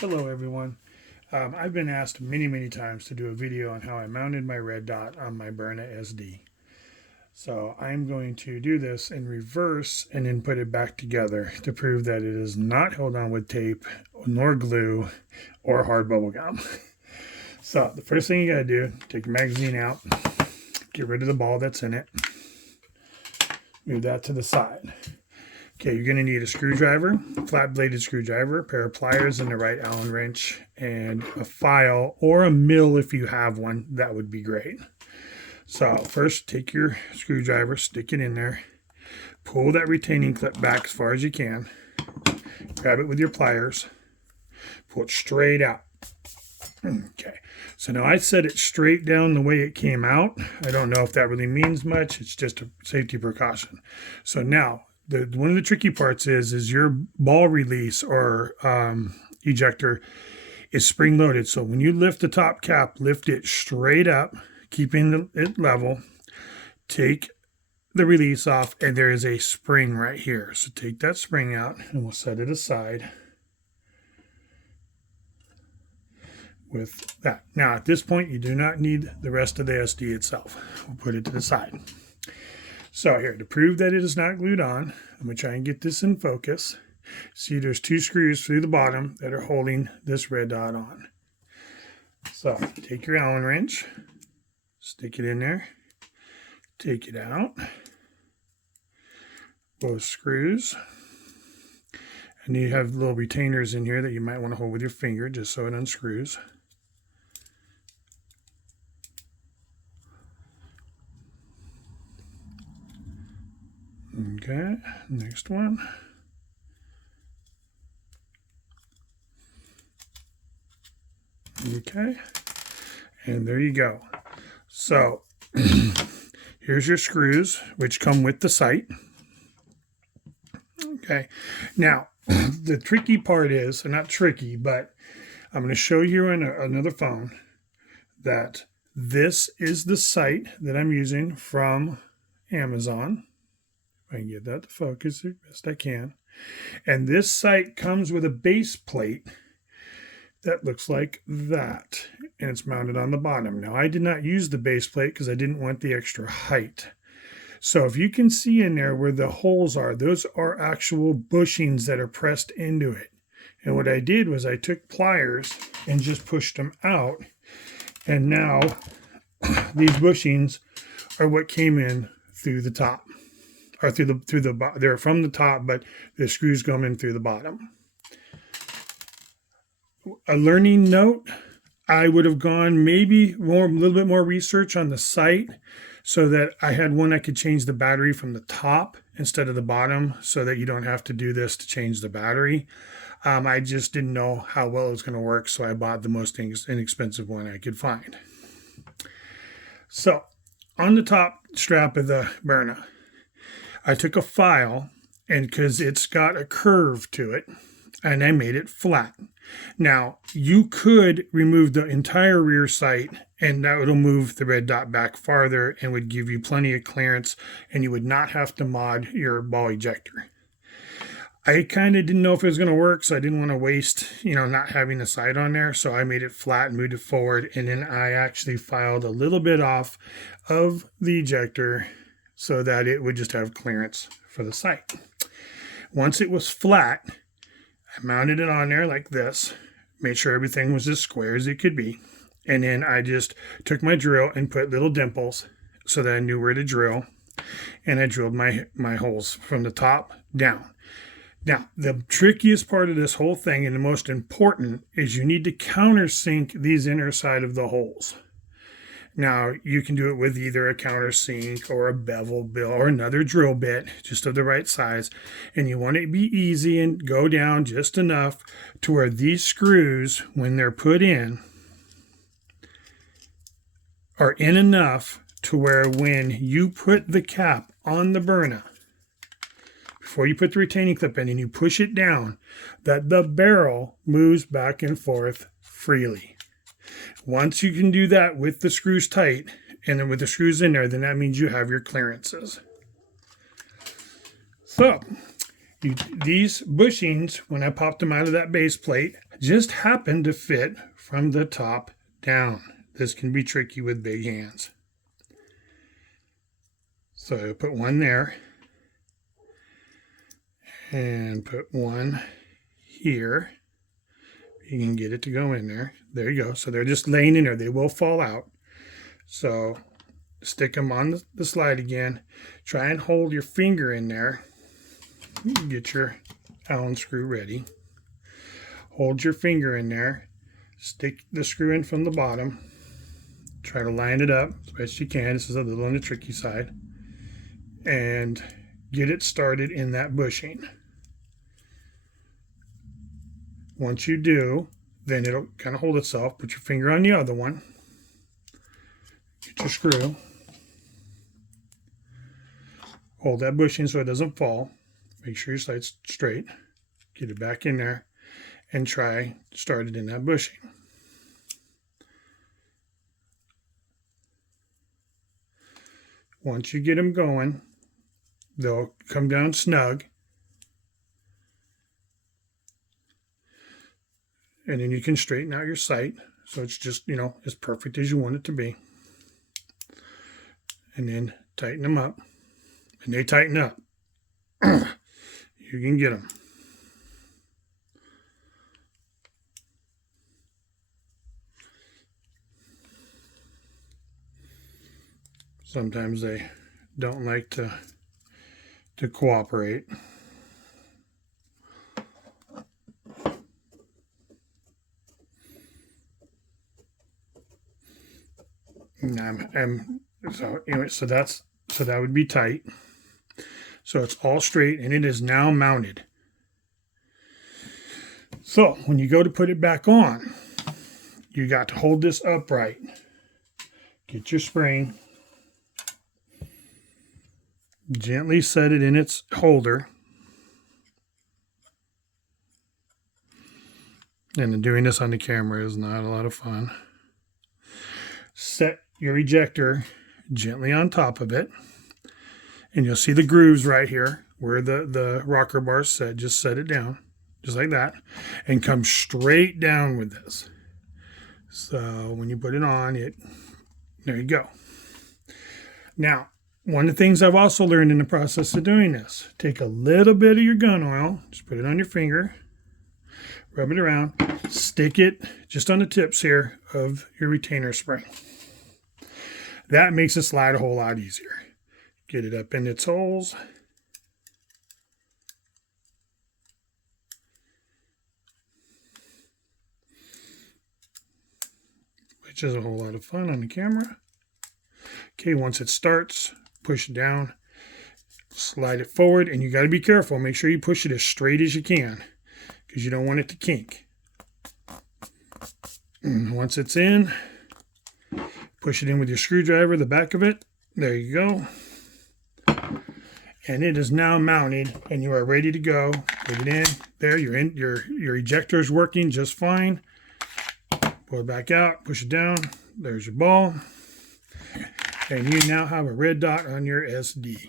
Hello everyone. I've been asked many times to do a video on how I mounted my red dot on my Byrna SD. So I'm going to do this in reverse and then put it back together to prove that it is not held on with tape nor glue or hard bubble gum. So the first thing you gotta do, take your magazine out, get rid of the ball that's in it, move that to the side. Okay, you're going to need a screwdriver, flat-bladed screwdriver, a pair of pliers and the right Allen wrench, and a file or a mill if you have one. That would be great. So first, take your screwdriver, stick it in there, pull that retaining clip back as far as you can, grab it with your pliers, pull it straight out. Okay, so now I set it straight down the way it came out. I don't know if that really means much. It's just a safety precaution. So now, one of the tricky parts is your ball release or ejector is spring loaded. So when you lift the top cap, lift it straight up, keeping it level. Take the release off, and there is a spring right here. So take that spring out, and we'll set it aside with that. Now at this point, you do not need the rest of the SD itself. We'll put it to the side. So here, to prove that it is not glued on, I'm going to try and get this in focus. See, there's two screws through the bottom that are holding this red dot on. So take your Allen wrench, stick it in there, take it out, both screws, and you have little retainers in here that you might want to hold with your finger just so it unscrews. Okay, next one. Okay, and there you go. So here's your screws, which come with the sight. Okay, now the tricky part is, or not tricky, but I'm going to show you on another phone that this is the sight that I'm using from Amazon. I can get that to focus as best I can. And this sight comes with a base plate that looks like that. And it's mounted on the bottom. Now, I did not use the base plate because I didn't want the extra height. So if you can see in there where the holes are, those are actual bushings that are pressed into it. And what I did was I took pliers and just pushed them out. And now these bushings are what came in through the top. Or they're from the top, but the screws come in through the bottom. A learning note, I would have gone maybe a little bit more research on the sight so that I had one I could change the battery from the top instead of the bottom so that you don't have to do this to change the battery. I just didn't know how well it was going to work, so I bought the most inexpensive one I could find. So on the top strap of the Byrna, I took a file, and because it's got a curve to it, and I made it flat. Now, you could remove the entire rear sight, and that would move the red dot back farther and would give you plenty of clearance, and you would not have to mod your ball ejector. I kind of didn't know if it was going to work, so I didn't want to waste, not having the sight on there. So I made it flat and moved it forward, and then I actually filed a little bit off of the ejector so that it would just have clearance for the sight. Once it was flat, I mounted it on there like this, made sure everything was as square as it could be, and then I just took my drill and put little dimples so that I knew where to drill, and I drilled my holes from the top down. Now, the trickiest part of this whole thing, and the most important, is you need to countersink these inner side of the holes. Now, you can do it with either a countersink or a bevel bill or another drill bit, just of the right size. And you want it to be easy and go down just enough to where these screws, when they're put in, are in enough to where when you put the cap on the Byrna, before you put the retaining clip in and you push it down, that the barrel moves back and forth freely. Once you can do that with the screws tight and then with the screws in there, then that means you have your clearances. So these bushings, when I popped them out of that base plate, just happen to fit from the top down. This can be tricky with big hands. So put one there and put one here. You can get it to go in there. There you go. So they're just laying in there. They will fall out. So stick them on the slide again. Try and hold your finger in there. Get your Allen screw ready. Hold your finger in there. Stick the screw in from the bottom. Try to line it up as best you can. This is a little on the tricky side. And get it started in that bushing. Once you do, then it'll kind of hold itself. Put your finger on the other one. Get your screw. Hold that bushing so it doesn't fall. Make sure your side's straight. Get it back in there and try to start it in that bushing. Once you get them going, they'll come down snug. And then you can straighten out your sight so it's just, as perfect as you want it to be. And then tighten them up. And they tighten up. You can get them. Sometimes they don't like to cooperate. So anyway, so that would be tight. So it's all straight and it is now mounted. So when you go to put it back on, you got to hold this upright. Get your spring. Gently set it in its holder. And doing this on the camera is not a lot of fun. Set your ejector gently on top of it. And you'll see the grooves right here where the rocker bar's set. Just set it down, just like that. And come straight down with this. So when you put it on, there you go. Now, one of the things I've also learned in the process of doing this, take a little bit of your gun oil, just put it on your finger, rub it around, stick it just on the tips here of your retainer spring. That makes it slide a whole lot easier. Get it up in its holes. Which is a whole lot of fun on the camera. Okay, once it starts, push it down, slide it forward, and you got to be careful. Make sure you push it as straight as you can because you don't want it to kink. And once it's in, push it in with your screwdriver, the back of it. There you go. And it is now mounted and you are ready to go. Put it in. There, you're in. Your ejector is working just fine. Pull it back out, push it down. There's your ball. And you now have a red dot on your SD.